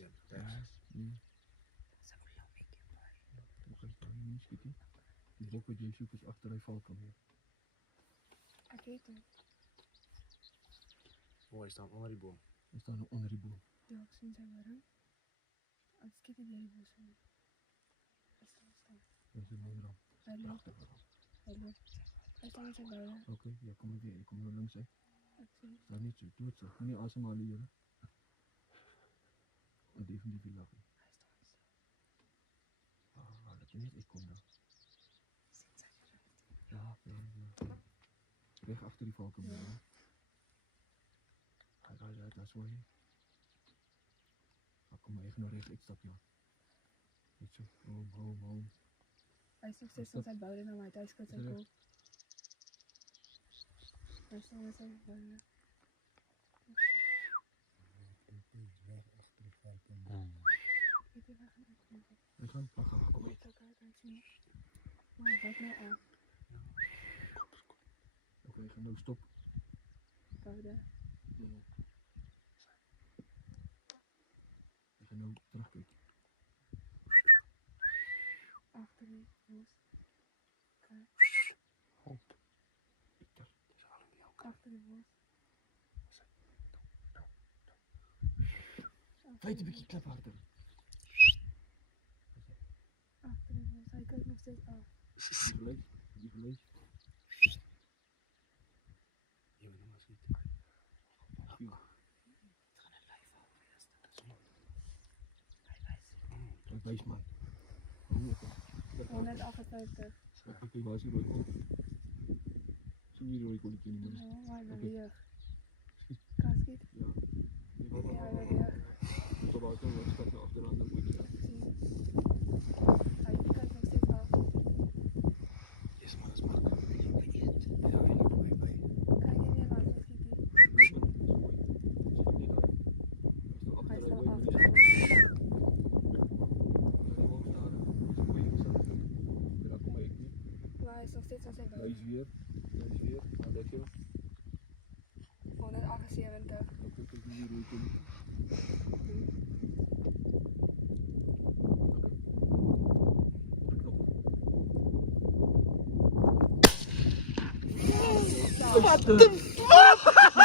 weer. Thanks. Die rok wat jy soek is agter hy valk weer. Ek weet hom. Oh, hy staan onder die boom. Hy staan onder die boom. Ja, ek sien sy horing. Ek skiet die deur die bos in. Hy staan. Dis 'n mooi ram. Hy loop. Hy loop. Hy staan met sy boude. Okay, ja, kom weer. Ek kom nou links uit. Ek sien. Staan net so, dood so. Moenie asemhaal hier. En definitief die lag. Hy staan so. Ah, dat is niet, ik kom daar. Sien sy gezicht. Ja. Weg achter die valkenboom. Ja. Hij rijdt daar zo heen. Maar kom maar even naar rechts, ik stap ja. Niet zo, home. Hy is nog steeds met sy boude na my, hy skud sy kop. Hy staan met sy boude. Ek het weg en ek kom. We gaan, kom mee. Ek sien. Maar wat nou aan? Oké, ga nou stop. Boude. Ja. Ik ga nou terugkijken. Agter die bos. Okay. Hop. Pieter, het is al in jou. Agter die bos. Vijt een beetje klep harder. Agter die bos. Hy kyk nog steeds af. Die verleid. Jy moet nou maar schiet. Hij wijst mij. Net 58. Oké, waar is die rode kol? Zie je die rode kolletje niet meer? Ja, maar hy Oké. beweeg. Kan skiet? Ja. Ja, hy beweeg. Tot daar kan we stap naar achteraan, dan moet je. Ek sien. Hy kyk nog steeds af. Yes, maar dat is makkelijk. Jy eet. Ja, jy loop my by. Kyk nie meer wat hy skiet nie. Hy is nou agter die bos. Maar hy is nog steeds aan sy Hij boude. is weer. Aan dat jou. 178. Oké, kijk hier hoe je komt. What the fuck?